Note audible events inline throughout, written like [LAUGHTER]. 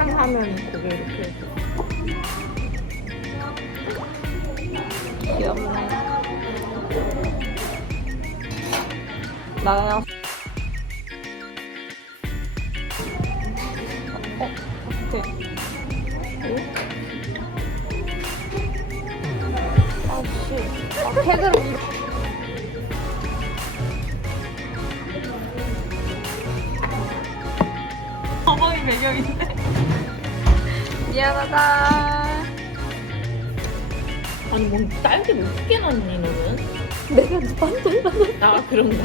탕하면 고개 이렇게. 귀엽네. 나야. 어, 어떡해. 아, 씨. 아, 걔들 가방이 배경인데. [LAUGHS] 미안하다. 아니 뭐 딸기를 어떻게 넣니 너는? 내가 완전 아 그런가?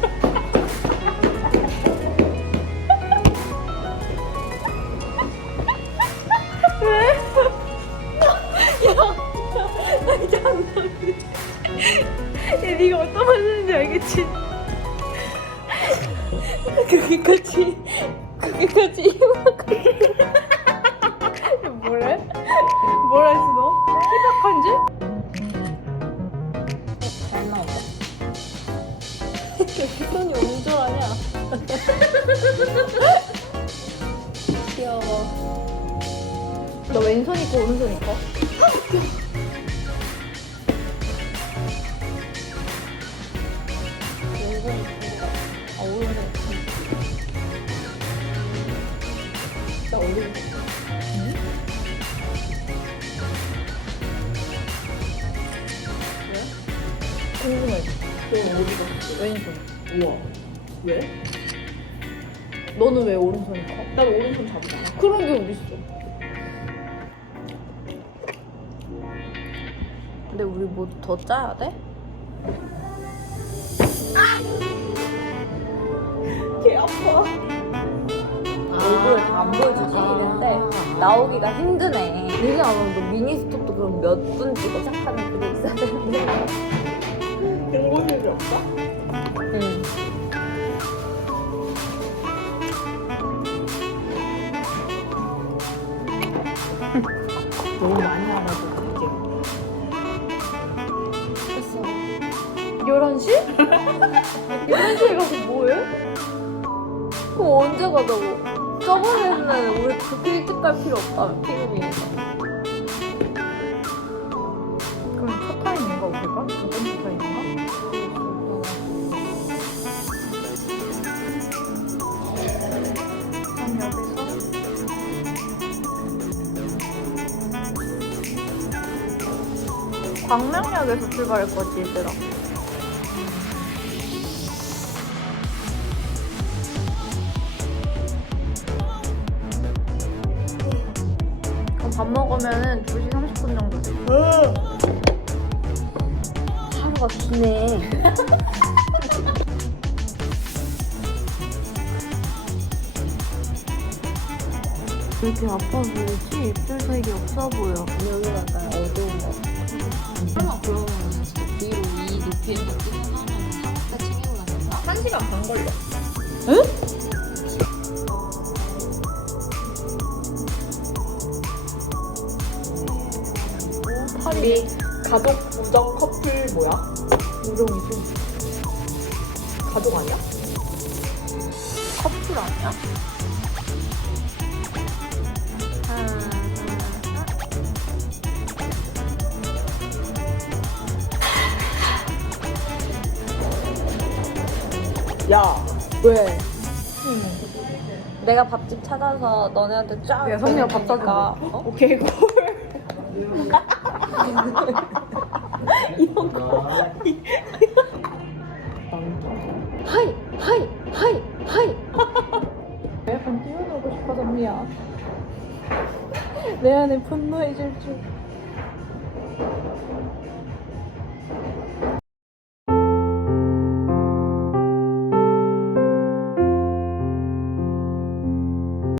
야, 그렇게까지 그렇게까지 희박한지 뭐래? 뭐라 했어 너? 희박한지? 잘 나온다. 왜 손이 옹졸하냐? 귀여워. 너 왼손 있고 오른손 있고? 아 있고. 나 오른손. 궁금해. 너 어디가 왼손. 우와. 왜? 너는 왜 오른손이 커? 난 오른손 잡잖아. 그런 게 어딨어? 근데 우리 뭐 더 짜야 돼? 안 보여주지 근데 나오기가 힘드네 이게 아마 너 미니스톱도 그럼 몇 분 찍어 착하는 그게 있어야 되는데 근본율이 없어? 응 너무 많이 알아서 이제. 됐어 11시? 11시에 [LAUGHS] 가서 뭐해? 그럼 언제 가자고 저번에는 우리 그렇게 일찍 갈 필요 없다 피그미에서 그럼 첫 타임인가 우리가? 두 번째 타임인가? 그럼 여기서 광명역에서 출발할 거지 얘들아 밥 먹으면은 2시 30분 정도 돼 하루가 기네 왜 [LAUGHS] 이렇게 아파 보이지? 입술 색이 없어 보여 여기 약간 어두운 거. 설마 그러면 뒤로 이 높이에 있는 거 찍어서 하면 다 챙겨 올라간다? 한 시간 반 걸려. 팔 우리 가족 우정 커플 뭐야? 우정이죠 가족 아니야? 커플 아니야? 야. 왜? 내가 밥집 찾아서 너네한테 쫙 야, 성미야, 밥. 어? 오케이 콜. [LAUGHS] 이런 거 하이 하이 하이 하이 약간 뛰어놀고 싶어서 미야 내 안에 분노해질 줄